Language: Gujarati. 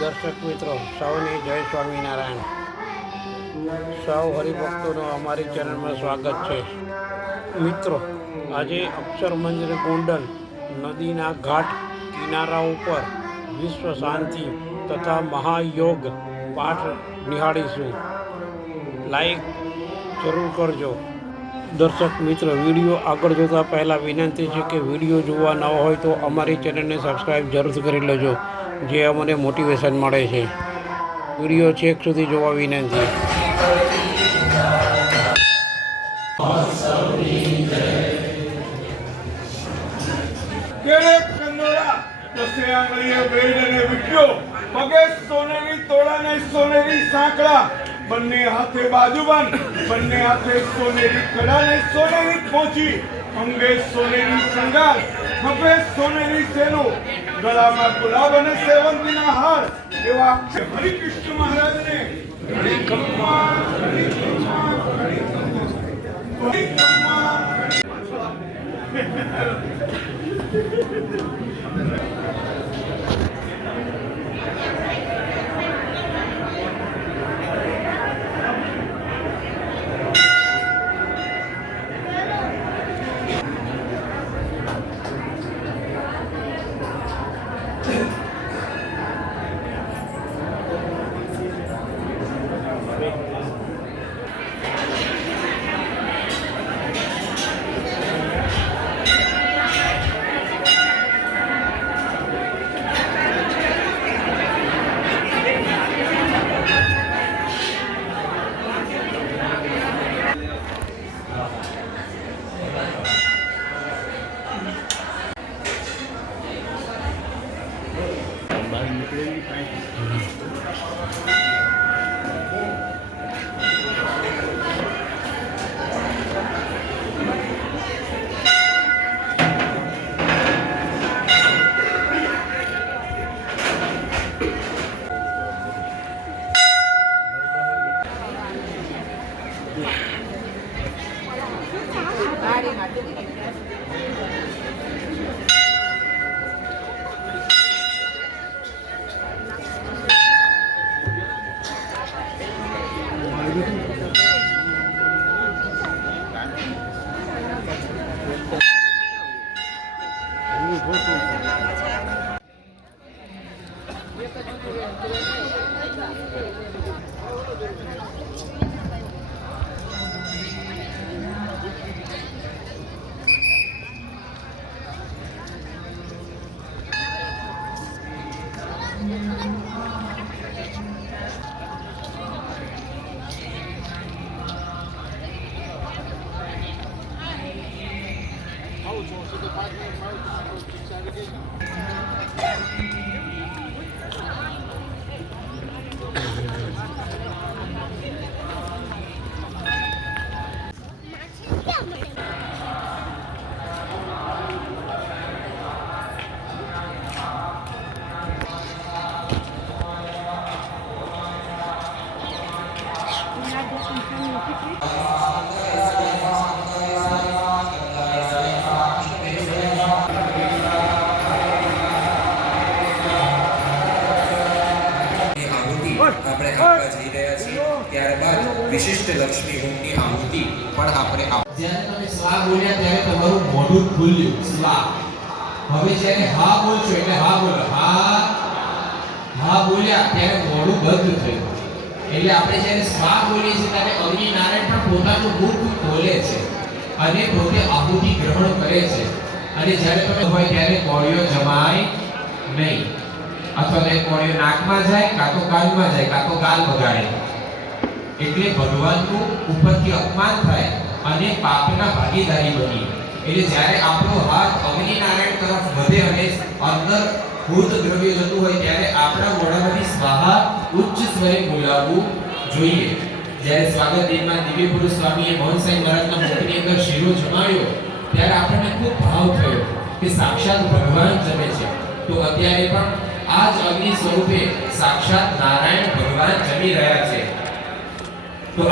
દર્શક મિત્રો સૌને જય સ્વામિનારાયણ। સૌ હરિભક્તોનું અમારી ચેનલમાં સ્વાગત છે। મિત્રો, આજે અક્ષર મંદિર ગોંડલ નદીના ઘાટ કિનારા ઉપર વિશ્વ શાંતિ તથા મહાયોગ પાઠ નિહાળીશું। લાઈક જરૂર કરજો। દર્શક મિત્રો, વિડીયો આગળ જોતા પહેલાં વિનંતી છે કે વિડીયો જોવા ન હોય તો અમારી ચેનલને સબસ્ક્રાઈબ જરૂરથી કરી લેજો, જે અમને મોટિવેશન મળે છે। વિડીયો છેક સુધી જોવા વિનંતી। બંને હાથે બાજુબંધ, બંને હાથે સોનેરી કડા ને સોનેરી પહોંચી, અંગે સોનેરી શૃંગાર, ખભે સોનેરી સેનું, ગળામાં ગુલાબ અને સેવંતીના હાર એવા હરિકૃષ્ણ મહારાજને આપણે આપવા જઈ રહ્યા છીએ। ત્યારબાદ વિશિષ્ટ લક્ષ્મી હોમની આહુતિ પણ આપણે જ્યારે તમે સ્વા બોલ્યા ત્યારે તમારું મોઢું ખુલ્યું સ્વા। હવે જ્યારે હા બોલશો એટલે હા બોલો, હા બોલ્યા ત્યારે મોઢું બંધ થયું। એટલે આપણે જ્યારે સ્વા બોલીએ છીએ ત્યારે અગ્નિ નારાયણ પણ પોતાનું મુખ ખોલે છે અને પોતે આહુતિ ગ્રહણ કરે છે। અને જ્યારે તમે હોય ત્યારે કોળીઓ જમાય નહીં, અથવા તો કોળીઓ નાકમાં જાય, કાં તો કાનમાં જાય, કાં તો ગાલ બગાડે। એટલે ભગવાનનું ઉપરથી અપમાન થાય અને પાપના ભાગીદારી બની। એટલે જ્યારે આપણો હાથ અગ્નિ નારાયણ તરફ વધે અને અંદર ભૂત દ્રવ્ય જતું હોય ત્યારે આપણા મોઢામાંથી સ્વાહા ઉચ્ચ સ્વરે બોલાવવું જોઈએ। જ્યારે સ્વાગત દિનમાં દિવ્ય પુરુષ સ્વામીએ મોહન સાંઈ મહારાજના મુખની અંદર શીરો જમાયો ત્યારે આપણને ખૂબ ભાવ થયો કે સાક્ષાત ભગવાન જમે છે। તો અત્યારે પણ આ જ અગ્નિ સ્વરૂપે સાક્ષાત નારાયણ ભગવાન જમી રહ્યા છે। તો